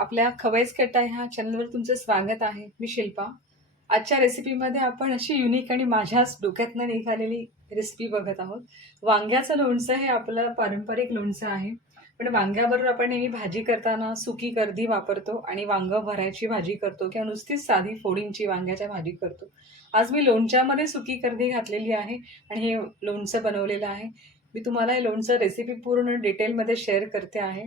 आपल्या खवैज कट्टा ह्या चॅनलवर तुमचं स्वागत आहे. मी शिल्पा. आजच्या रेसिपीमध्ये आपण अशी युनिक आणि माझ्याच डोक्यातनं निघालेली रेसिपी बघत आहोत. वांग्याचं लोणचं हे आपलं पारंपरिक लोणचं आहे. पण वांग्याबरोबर आपण नेहमी भाजी करताना सुकी गर्दी वापरतो आणि वांगं भरायची भाजी करतो किंवा नुसतीच साधी फोडींची वांग्याच्या भाजी करतो. आज मी लोणच्यामध्ये सुकी गर्दी घातलेली आहे आणि हे लोणचं बनवलेलं आहे. मी तुम्हाला हे लोणचं रेसिपी पूर्ण डिटेलमध्ये शेअर करते आहे.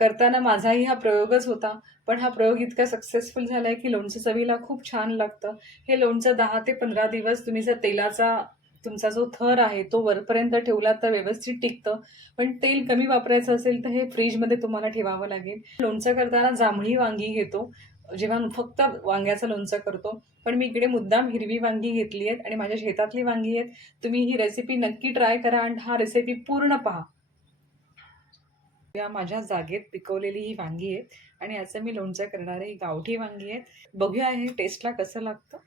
करताना माझाही हा प्रयोगच होता. पण हा प्रयोग इतका सक्सेसफुल झाला आहे की लोणचं चवीला खूप छान लागतं. हे लोणचं दहा ते पंधरा दिवस तुम्ही जर तेलाचा तुमचा जो थर आहे तो वरपर्यंत ठेवला तर व्यवस्थित टिकतं. पण तेल कमी वापरायचं असेल तर हे फ्रीजमध्ये तुम्हाला ठेवावं लागेल. लोणचं करताना जांभळी वांगी घेतो. जेव्हा फक्त वांग्याचं लोणचं करतो. पण मी इकडे मुद्दाम हिरवी वांगी घेतली आहेत आणि माझ्या शेतातली वांगी आहेत. तुम्ही ही रेसिपी नक्की ट्राय करा आणि हा रेसिपी पूर्ण पहा. या माझ्या जागेत पिकवलेली ही वांगी आहेत आणि याचं मी लोणचं करणार आहे ही गावठी वांगी आहेत. बघूया हे टेस्टला कसं लागतं.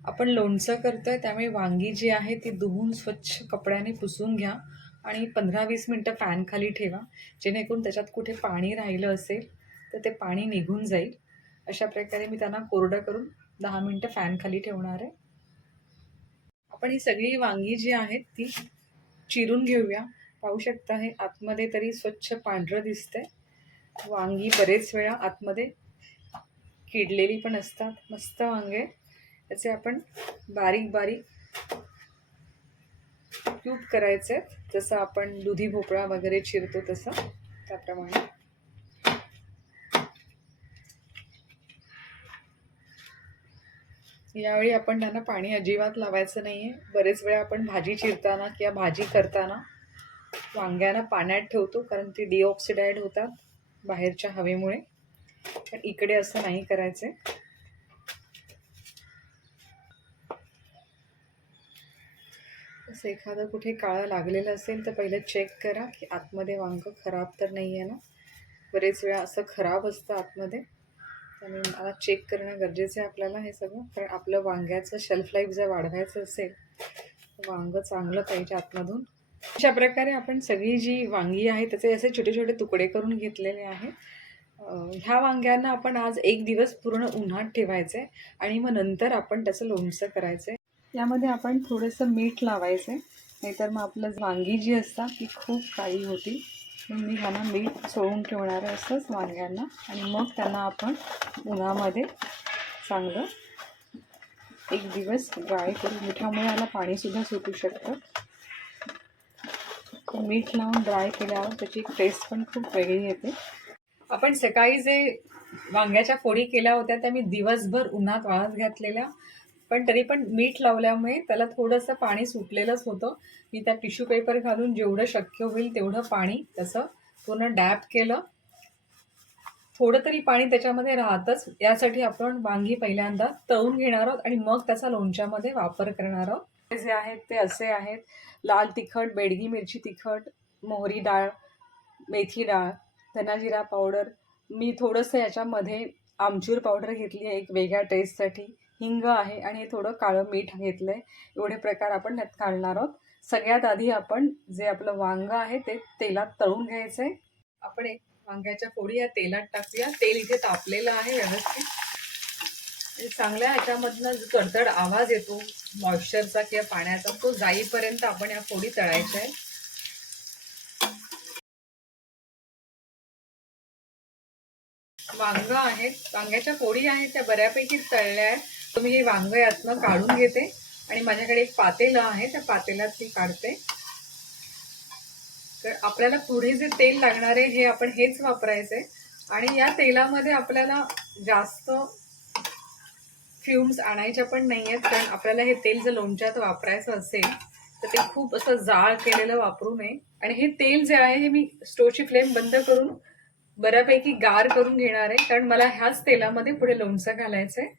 आपण लोणचं करतोय त्यामुळे वांगी जी आहे ती धुवून स्वच्छ कपड्याने पुसून घ्या आणि पंधरा वीस मिनटं फॅन खाली ठेवा. जेणेकरून त्याच्यात कुठे पाणी राहिलं असेल तर ते पाणी निघून जाईल. अशा प्रकारे मी त्यांना कोरडं करून दहा मिनटं फॅन खाली ठेवणार आहे. आपण ही सगळी वांगी जी आहेत ती चिरून घेऊया. पाहू शकता हे आतमध्ये तरी स्वच्छ पांढरं दिसतंय. वांगी बरेच वेळा आतमध्ये किडलेली पण असतात. मस्त वांगे त्याचे आपण बारीक बारीक क्यूब करायचे जसं आपण दुधी भोपळा वगैरे चिरतो तसं त्याप्रमाणे. यावेळी आपण त्यांना पाणी अजिबात लावायचं नाही आहे बरेच वेळा आपण भाजी चिरताना किंवा भाजी करताना वांग्यांना पाण्यात ठेवतो कारण ती डिऑक्सिडाईड होतात बाहेरच्या हवेमुळे. पण इकडे असं नाही करायचं असं एखादं कुठे काळं लागलेलं असेल तर पहिलं चेक करा की आतमध्ये वांग खराब तर नाही आहे ना? बरेच वेळा असं खराब असतं आतमध्ये. त्यामुळे मला चेक करणं गरजेचं आहे आपल्याला हे सगळं. कारण आपलं वांग्याचं शेल्फ लाईफ जर वाढवायचं असेल तर वांगं चांगलं पाहिजे आतमधून. अशा प्रकारे आपण सगळी जी वांगी आहे त्याचे असे छोटे छोटे तुकडे करून घेतलेले आहे. ह्या वांग्यांना आपण आज एक दिवस पूर्ण उन्हात ठेवायचं आहे आणि मग नंतर आपण त्याचं लोणचं करायचं आहे यामध्ये आपण थोडंसं मीठ लावायचं आहे नाहीतर मग आपलं वांगी जी असतात ती खूप काळी होती. मी ह्यांना मीठ सोडून ठेवणार आहे असंच वांग्यांना. आणि मग त्यांना आपण उन्हामध्ये चांगलं एक दिवस ड्राय करू मिठामुळे याला पाणीसुद्धा सुटू शकतं. मीठ लावून ड्राय केल्यावर त्याची टेस्ट पण खूप वेगळी येते. आपण सकाळी जे वांग्याच्या फोडी केल्या होत्या त्या मी दिवसभर उन्हात वाळत घातलेल्या. पण तरी पण मीठ लावल्यामुळे त्याला थोडंसं पाणी सुटलेलंच होतं. मी त्या टिश्यू पेपर घालून जेवढं शक्य होईल तेवढं पाणी तसं पूर्ण डॅप केलं. थोडं तरी पाणी त्याच्यामध्ये राहतच. यासाठी आपण वांगी पहिल्यांदा तळून घेणार आहोत आणि मग त्याचा लोणच्यामध्ये वापर करणार आहोत. जे आहेत ते असे आहेत. लाल तिखट बेडगी मिरची तिखट मोहरी डाळ मेथी डाळ धनाजिरा पावडर मी थोडंसं याच्यामध्ये आमचूर पावडर घेतली आहे एक वेगळ्या टेस्टसाठी हिंग आहे आणि हे थोडं काळं मीठ घेतलं आहे एवढे प्रकार आपण त्यात घालणार आहोत. सगळ्यात आधी आपण जे आपलं वांगं आहे ते तेलात तळून घ्यायचं आहे आपण एक वांग्याच्या फोडी या तेलात टाकूया. तेल इथे तापलेलं आहे व्यवस्थित. आणि चांगल्या ह्याच्यामधनं जो तडतड आवाज येतो मॉइश्चरचा किंवा पाण्याचा तो जाईपर्यंत आपण या फोडी तळायच्या आहे वांग आहेत. वांग्याच्या फोडी आहेत त्या बऱ्यापैकी तळल्या आहेत. तुम्ही हे वांग यातनं काढून घेते. आणि माझ्याकडे एक पातेलं आहे त्या पातेलात ती काढते. तर आपल्याला पुढे जे तेल लागणार आहे हे आपण हेच वापरायचे आणि या तेलामध्ये आपल्याला जास्त फ्युम्स आणायच्या पण नाही आहेत कारण आपल्याला हे तेल जर लोणच्यात वापरायचं असेल तर ते खूप असं जाळ केलेलं वापरू नये. आणि हे तेल जे आहे हे मी स्टोवची फ्लेम बंद करून बऱ्यापैकी गार करून घेणार आहे कारण मला ह्याच तेलामध्ये पुढे लोणचं घालायचं आहे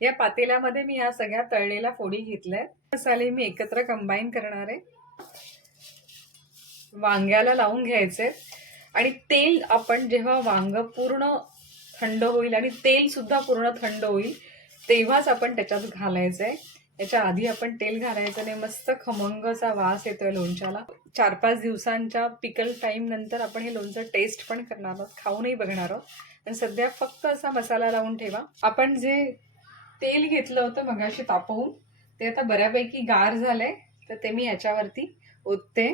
या पातेल्यामध्ये मी ह्या सगळ्या तळलेल्या फोडी घेतल्या मसाले मी एकत्र कंबाईन करणार आहे. वांग्याला लावून घ्यायचे आणि तेल आपण जेव्हा वांग पूर्ण थंड होईल आणि तेल सुद्धा पूर्ण थंड होईल तेव्हाच आपण त्याच्यात घालायचं आहे याच्या आधी आपण तेल घालायचं नाही मस्त खमंगचा वास येतोय लोणच्याला. चार पाच दिवसांच्या पिकल टाईम नंतर आपण हे लोणचं टेस्ट पण करणार आहोत खाऊनही बघणार आहोत. आणि सध्या फक्त असा मसाला लावून ठेवा. आपण जे तेल घेतलं होतं मगाशी तापवून ते आता बऱ्यापैकी गार झालंय तर ते मी याच्यावरती ओतते.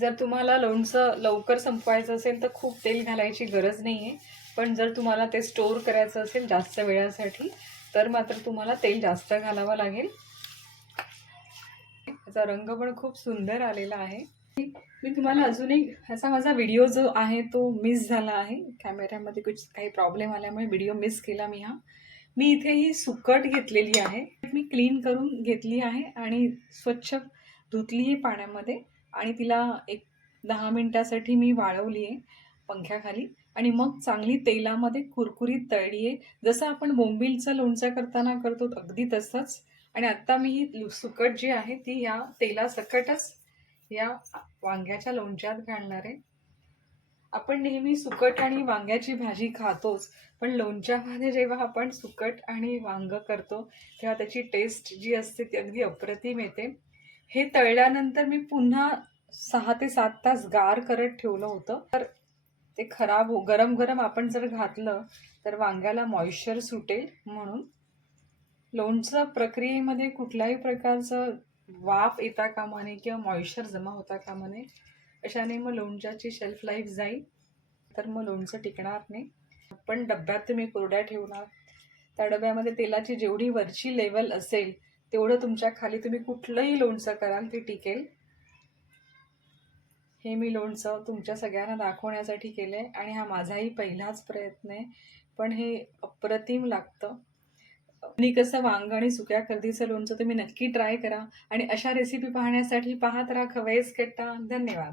जर तुम्हाला लोणचं लवकर संपवायचं असेल तर खूप तेल घालायची गरज नाही आहे पण जर तुम्हाला ते स्टोअर करायचं असेल जास्त वेळासाठी तर मात्र तुम्हाला तेल जास्त घालावं लागेल. त्याचा रंग पण खूप सुंदर आलेला आहे. मी तुम्हाला अजून एक असा माझा व्हिडिओ जो आहे तो मिस झाला आहे. कॅमेऱ्यामध्ये कुछ काही प्रॉब्लेम आल्यामुळे व्हिडिओ मिस केला मी हा. मी इथे ही सुकट घेतलेली आहे. मी क्लीन करून घेतली आहे आणि स्वच्छ धुतली आहे पाण्यामध्ये. आणि तिला एक दहा मिनटासाठी मी वाळवली आहे पंख्याखाली. आणि मग चांगली तेलामध्ये कुरकुरीत तळली आहे जसं आपण बोंबिलचं लोणचं करताना करतो अगदी तसंच. आणि आत्ता मी ही सुकट जी आहे ती या तेलासकटच या वांग्याच्या लोणच्यात घालणार आहे. आपण नेहमी सुकट आणि वांग्याची भाजी खातोच पण लोणच्यामध्ये जेव्हा आपण सुकट आणि वांग करतो तेव्हा त्याची टेस्ट जी असते ती अगदी अप्रतिम येते. हे तळल्यानंतर मी पुन्हा सहा ते सात तास गार करत ठेवलं होतं. तर ते खराब हो गरम गरम आपण जर घातलं तर वांग्याला मॉइश्चर सुटेल म्हणून. लोणचं प्रक्रियेमध्ये कुठल्याही प्रकारचं वाफ येता कामा नये किंवा मॉइश्चर जमा होता कामा नये. अशाने मग लोणच्याची शेल्फ लाईफ जाईल. तर मग लोणचं टिकणार नाही. पण डब्यात तुम्ही कोरड्या ठेवणार. त्या डब्यामध्ये तेलाची जेवढी वरची लेवल असेल तेवढं तुमच्या खाली तुम्ही कुठलंही लोणचं कराल ते टिकेल. हे मी लोणचं तुमच्या सगळ्यांना दाखवण्यासाठी केलं आहे आणि हा माझाही पहिलाच प्रयत्न आहे. पण हे अप्रतिम लागतं. आणि कसं वांग आणि सुक्या कर्दीचं लोणचं तुम्ही नक्की ट्राय करा आणि अशा रेसिपी पाहण्यासाठी पाहत राहा खवयस कट्टा धन्यवाद.